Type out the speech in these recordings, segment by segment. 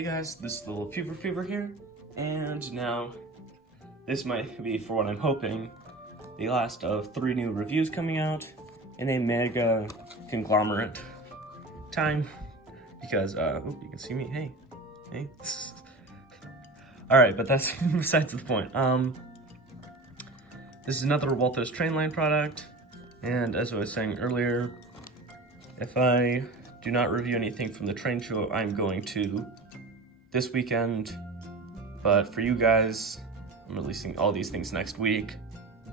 Hey guys, this is the little Fever here, and now this might be, for what I'm hoping, the last of 3 new reviews coming out in a mega conglomerate time, because, oh, you can see me, hey. Alright, but that's besides the point. This is another Walthers Trainline product, and as I was saying earlier, if I do not review anything from the train show, I'm going to this weekend, but for you guys, I'm releasing all these things next week,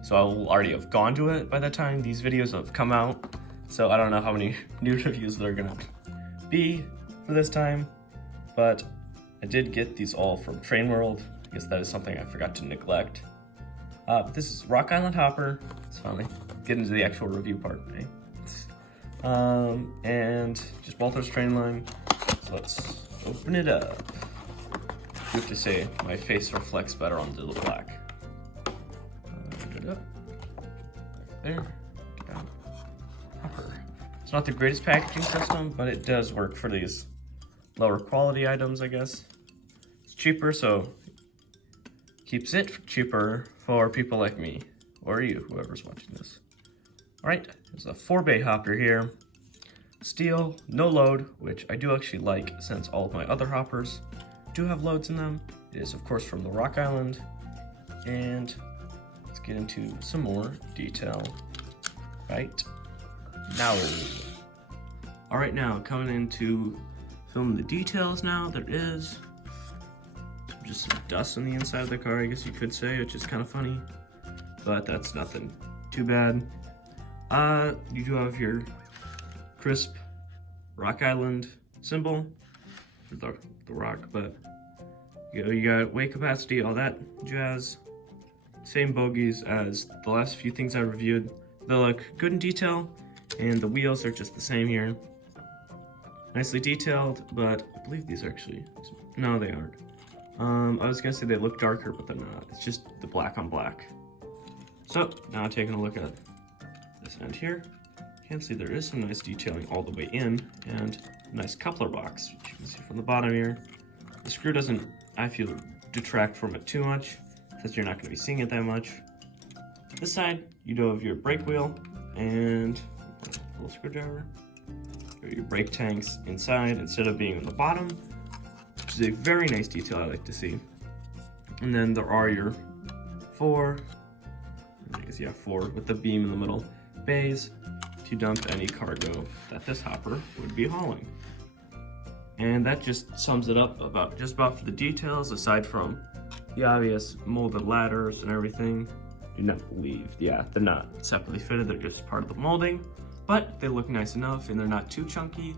so I will already have gone to it by the time these videos have come out, so I don't know how many new reviews there are gonna be for this time, but I did get these all from Train World. I guess that is something I forgot to neglect. But this is Rock Island Hopper. It's finally get into the actual review part, eh? And just Walthers Trainline. So let's open it up. I have to say, my face reflects better on the black. Open it up. There. Down. Hopper. It's not the greatest packaging system, but it does work for these lower quality items, I guess. It's cheaper, so keeps it cheaper for people like me, or you, whoever's watching this. Alright, there's a 4-bay hopper here. Steel, no load, which I do actually like since all of my other hoppers do have loads in them. It is, of course, from the Rock Island. And let's get into some more detail right now. Alright, now coming into film the details now, there is just some dust on the inside of the car, I guess you could say, which is kind of funny, but that's nothing too bad. You do have your crisp Rock Island symbol for the rock, but you got weight capacity, all that jazz. Same bogies as the last few things I reviewed. They look good in detail, and the wheels are just the same here. Nicely detailed, but I believe these are actually, no, they aren't. I was gonna say they look darker, but they're not. It's just the black on black. So now taking a look at this end here, you can see there is some nice detailing all the way in, and a nice coupler box, which you can see from the bottom here. The screw doesn't, I feel, detract from it too much, since you're not gonna be seeing it that much. This side, you do have your brake wheel and a little screwdriver. Your brake tanks inside instead of being on the bottom, which is a very nice detail I like to see. And then there are your 4 with the beam in the middle bays to dump any cargo that this hopper would be hauling. And that just sums it up just about for the details, aside from the obvious molded ladders and everything. Do not believe, yeah, they're not separately fitted, they're just part of the molding, but they look nice enough and they're not too chunky.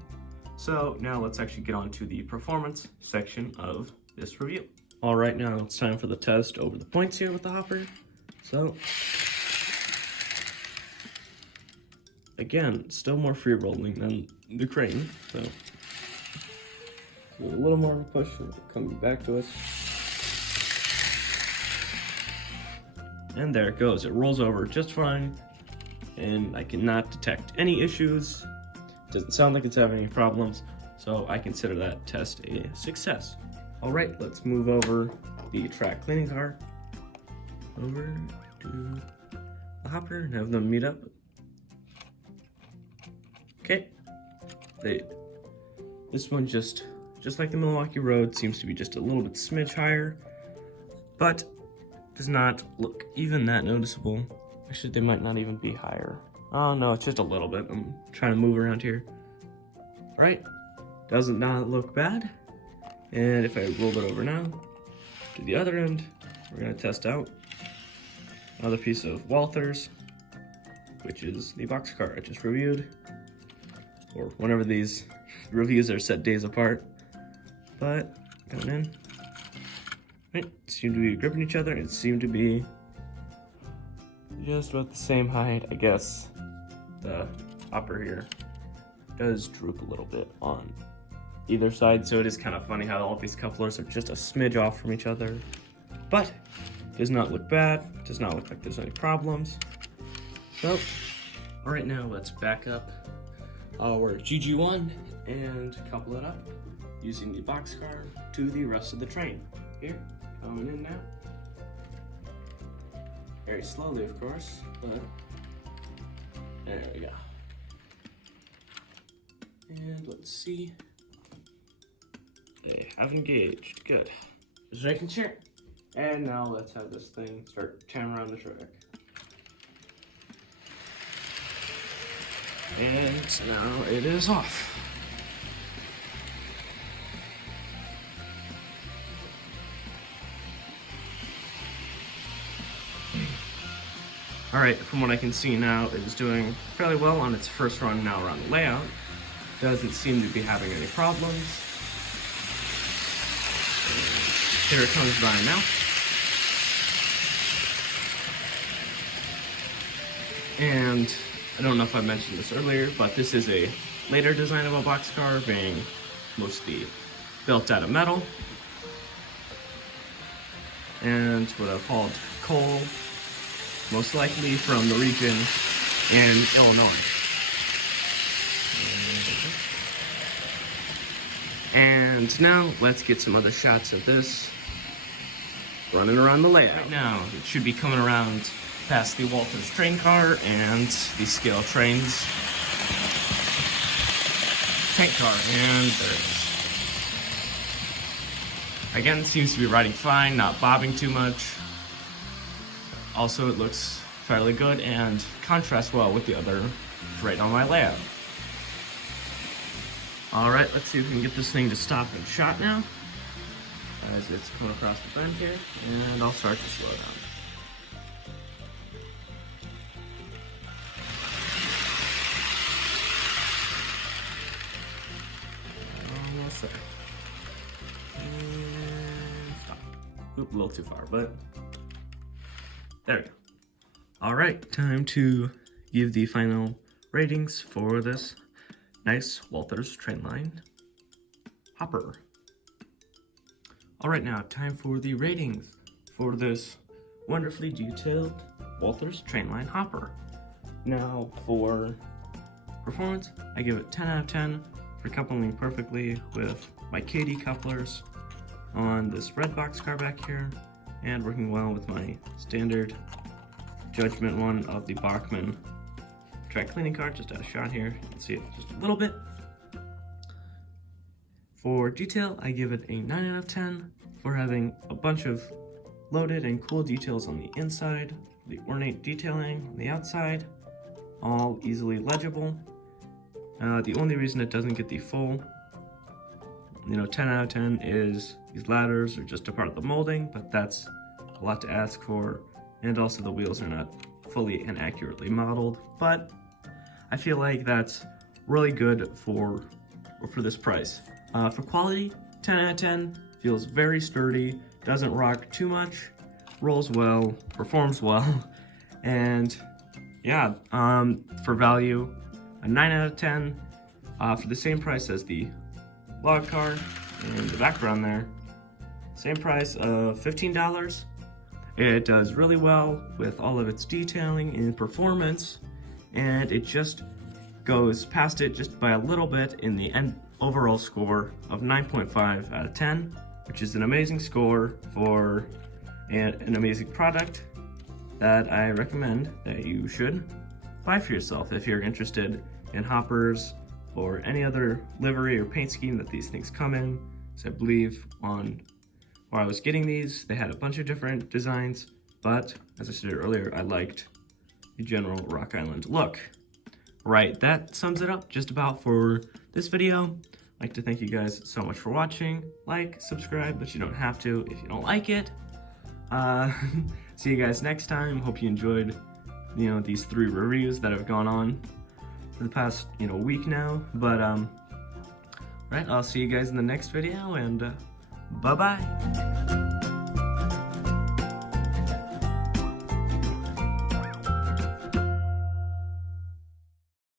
So now let's actually get on to the performance section of this review. All right, now it's time for the test over the points here with the hopper. So, again, still more free rolling than the crane, so a little more of a push, coming back to us. And there it goes, it rolls over just fine, and I cannot detect any issues. Doesn't sound like it's having any problems, so I consider that test a success. All right, let's move over the track cleaning car over to the hopper and have them meet up. Okay, this one just like the Milwaukee Road, seems to be just a little bit smidge higher, but does not look even that noticeable. Actually, they might not even be higher. Oh no, it's just a little bit. I'm trying to move around here. All right, does not look bad. And if I roll it over now to the other end, we're gonna test out another piece of Walthers, which is the boxcar I just reviewed, or whenever these reviews are set days apart. But going in, right, seem to be gripping each other. It seemed to be just about the same height, I guess. The hopper here does droop a little bit on either side, so it is kind of funny how all these couplers are just a smidge off from each other, but does not look bad, does not look like there's any problems. So, all right, now let's back up our GG1 and couple it up using the boxcar to the rest of the train. Here, coming in now. Very slowly, of course, but there we go. And let's see. They have engaged. Good. Just making sure. And now let's have this thing start tearing around the track. And now it is off. Alright, from what I can see now, it is doing fairly well on its first run now around the layout. Doesn't seem to be having any problems. Here it comes by now. And I don't know if I mentioned this earlier, but this is a later design of a boxcar, being mostly built out of metal. And what I've called coal, most likely from the region in Illinois. And now let's get some other shots of this running around the layout. Right now, it should be coming around past the Walthers train car and the scale trains tank car, and there it is. Again, seems to be riding fine, not bobbing too much. Also, it looks fairly good and contrasts well with the other right on my layout. Alright, let's see if we can get this thing to stop and shot now, as it's coming across the bend here, and I'll start to slow down. Almost there. And stop. Oop, a little too far, but there we go. Alright, time to give the final ratings for this nice Walthers Trainline hopper. Alright, now time for the ratings for this wonderfully detailed Walthers Trainline hopper. Now for performance, I give it 10 out of 10 for coupling perfectly with my KD couplers on this red boxcar back here, and working well with my standard Judgment one of the Bachmann track cleaning card. Just out of shot here, you can see it just a little bit. For detail, I give it a 9 out of 10 for having a bunch of loaded and cool details on the inside, the ornate detailing on the outside, all easily legible. The only reason it doesn't get the full 10 out of 10 is these ladders are just a part of the molding, but that's a lot to ask for, and also the wheels are not fully and accurately modeled, but I feel like that's really good for this price. For quality, 10 out of 10, feels very sturdy, doesn't rock too much, rolls well, performs well, and yeah, for value, a 9 out of 10, for the same price as the log car in the background there. Same price of $15. It does really well with all of its detailing and performance, and it just goes past it just by a little bit in the end overall score of 9.5 out of 10, which is an amazing score for an amazing product that I recommend that you should buy for yourself if you're interested in hoppers or any other livery or paint scheme that these things come in. So I believe on while I was getting these, they had a bunch of different designs, but as I said earlier, I liked the general Rock Island look. Right, that sums it up just about for this video. I'd like to thank you guys so much for watching. Like, subscribe, but you don't have to if you don't like it. See you guys next time. Hope you enjoyed, these 3 reviews that have gone on for the past, week now. But, right, I'll see you guys in the next video, and bye-bye.